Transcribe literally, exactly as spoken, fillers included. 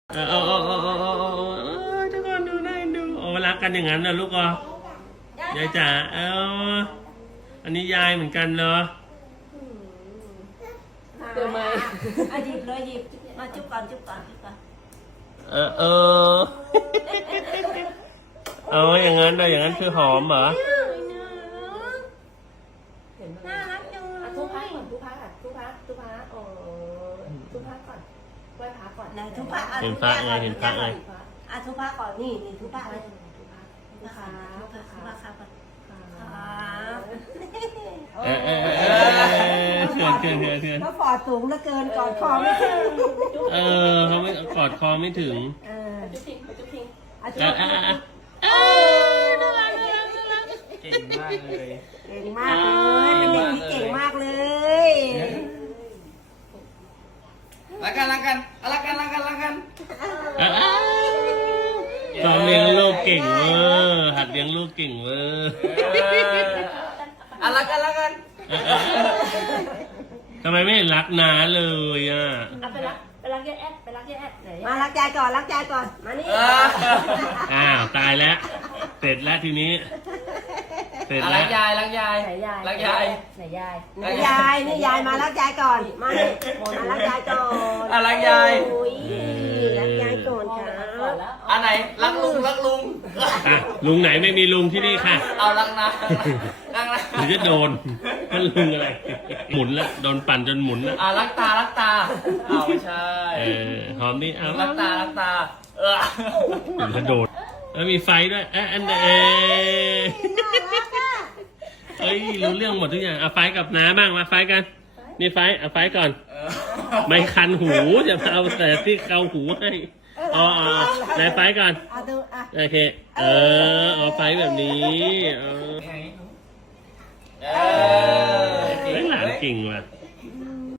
เออเออเออเออเออเออเออทุกคนดูได้ดูโอ้รักกันอย่างนั้นเหรอลูกอ่ะยายจ๋าเอออันนี้ยายเหมือนกันเนาะเกิดไหมอ่ะหยิบเลยหยิบมาจุ๊บก่อนจุ๊บก่อนจุ๊บก่อนเออเออเอาอย่างนั้นนะอย่างนั้นคือหอมเหรอเห็นไหมน่ารักจังเลอ่ะยทุกพระก่อนทุกพระก่อนทุกพระทุกพระโอ้ทุกพระก่อนไหว้พระก่อนไหนทุกพระอ่ะเห็นพระไงเห็นพระไงทุกพระอ่ะทุกพระก่อนนี่นี่ทุกพระเลยทุกพระทุกพระทุกพระทุกพระครับเออเออเออเออเถื่อนเถื่อนเถื่อนเถื่อนเขาปอดสูงเหลือเกินก่อนคอไม่ถึงเออเขาไม่กอดคอไม่ถึงเออจุ๊บพิงจุ๊บพิงอ่ะเอจุ๊อบ เออเออเออน่ารักน่ารักน่ารักเก่งมากเลยเก่งมากเลยเป็นเด็กที่เก่งมากเลยรักกันรักกันรักกันรักกันรักกันเออเออสอนเลี้ยงลูกเก่งเวอร์หัดเลี้ยงลูกเก่งเวอร์อ่ะรักกันรักกันเออเออเออทำไมไม่เห็นรักน้าเลยอ่ะอ่ะไปรักไปรักยายแอดไปรักยายแอดไหนมารักยายก่อนรักยายก่อนมานี่เอออ้าวตายแล้วเสร็จแล้วทีนี้เสร็จอ่ะแล้รัวกยายรักยายไหนยายรักยายไหนยายไหนยายนี่ยายมารักยายก่อนมานี่มารักยายก่อนอ่ะรักยายโอ้ยรักยายก่อนคก่อรันบแล้วอันไหนรักลุงรักลุงอ่ะลุงไหนไม่มีลุงที่นี่ค่ะเอารักนะรักนะหรือจะโดนนั่นลุงอะไร หมุนละโดนปั่นจนหมุนละอ่ะรักตารักตาเอาไม่ใช่เออหอมนี่เอารักตารักตาเออหรือจะโดนแล้วมีไฟด้วยเอะอันเอเอ้ยรู้เรื่องหมดทุกอย่างเอาไฟกับน้าบ้างมาไฟกันนี่ไฟเอาไฟก่อนเออไม่คันหูจะมาเอาแต่ที่เกาหูให้อ๋ออ๋อไหนไฟก่อนเอาดูอ่ะโอเคเออเอาไฟแบบนี้เออเออเฮ้ยหลานเก่งว่ะ